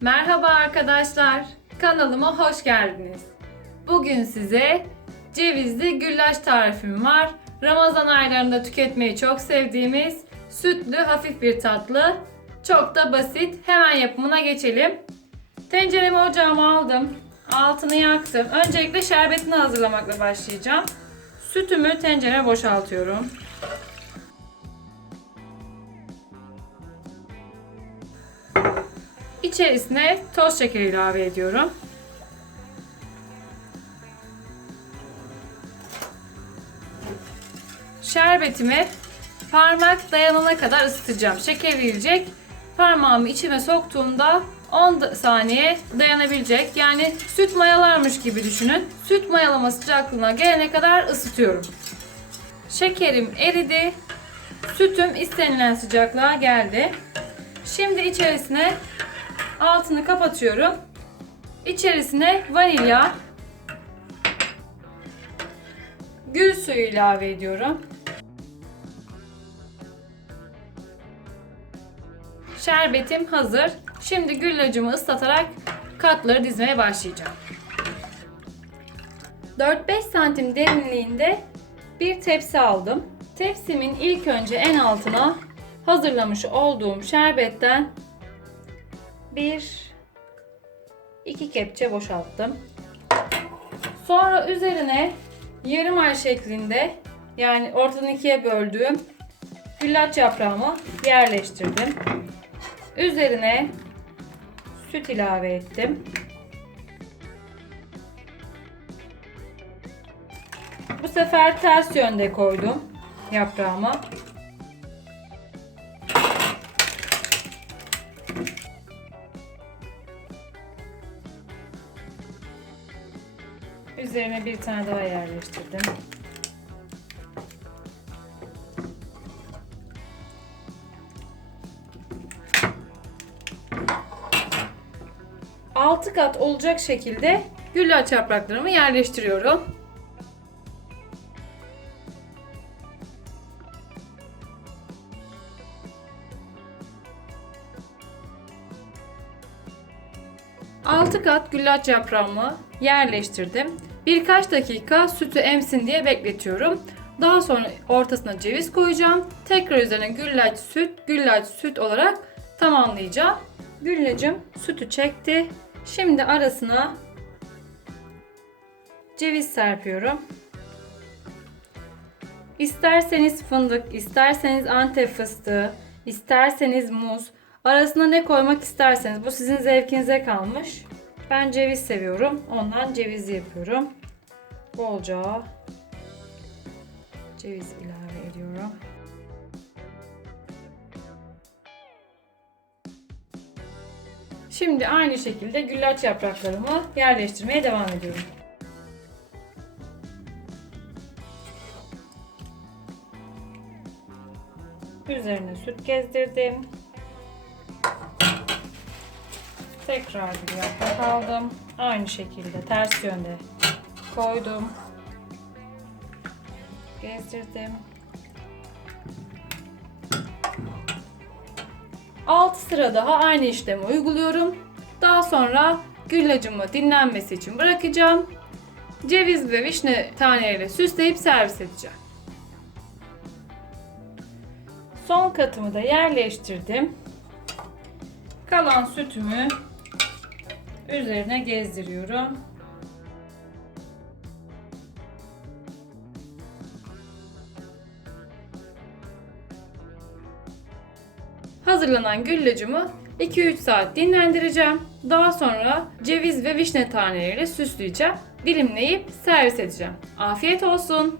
Merhaba arkadaşlar. Kanalıma hoş geldiniz. Bugün size cevizli güllaç tarifim var. Ramazan aylarında tüketmeyi çok sevdiğimiz sütlü hafif bir tatlı. Çok da basit. Hemen yapımına geçelim. Tenceremi ocağıma aldım. Altını yaktım. Öncelikle şerbetini hazırlamakla başlayacağım. Sütümü tencereye boşaltıyorum. İçerisine toz şeker ilave ediyorum. Şerbetimi parmak dayanana kadar ısıtacağım. Şeker erilecek. Parmağımı içime soktuğumda 10 da- saniye dayanabilecek. Yani süt mayalarmış gibi düşünün. Süt mayalama sıcaklığına gelene kadar ısıtıyorum. Şekerim eridi. Sütüm istenilen sıcaklığa geldi. Şimdi içerisine altını kapatıyorum. İçerisine vanilya, gül suyu ilave ediyorum. Şerbetim hazır. Şimdi güllacımı ıslatarak katları dizmeye başlayacağım. 4-5 santim derinliğinde bir tepsi aldım. Tepsimin ilk önce en altına hazırlamış olduğum şerbetten bir iki kepçe boşalttım. Sonra üzerine yarım ay şeklinde yani ortadan ikiye böldüğüm güllaç yaprağımı yerleştirdim. Üzerine süt ilave ettim. Bu sefer ters yönde koydum yaprağımı. Üzerine bir tane daha yerleştirdim. Altı kat olacak şekilde güllaç yapraklarımı yerleştiriyorum. Altı kat güllaç yaprağımı yerleştirdim. Birkaç dakika sütü emsin diye bekletiyorum. Daha sonra ortasına ceviz koyacağım. Tekrar üzerine güllaç süt, güllaç süt olarak tamamlayacağım. Güllacım sütü çekti. Şimdi arasına ceviz serpiyorum. İsterseniz fındık, isterseniz antep fıstığı, isterseniz muz, arasına ne koymak isterseniz bu sizin zevkinize kalmış. Ben ceviz seviyorum. Ondan cevizli yapıyorum. Bolca ceviz ilave ediyorum. Şimdi aynı şekilde güllaç yapraklarımı yerleştirmeye devam ediyorum. Üzerine süt gezdirdim. Tekrar bir yaprak aldım. Aynı şekilde ters yönde koydum. Gezdirdim. 6 sıra daha aynı işlemi uyguluyorum. Daha sonra güllacımı dinlenmesi için bırakacağım. Ceviz ve vişne taneleriyle süsleyip servis edeceğim. Son katımı da yerleştirdim. Kalan sütümü üzerine gezdiriyorum. Hazırlanan güllacımı 2-3 saat dinlendireceğim. Daha sonra ceviz ve vişne taneleriyle süsleyeceğim. Dilimleyip servis edeceğim. Afiyet olsun.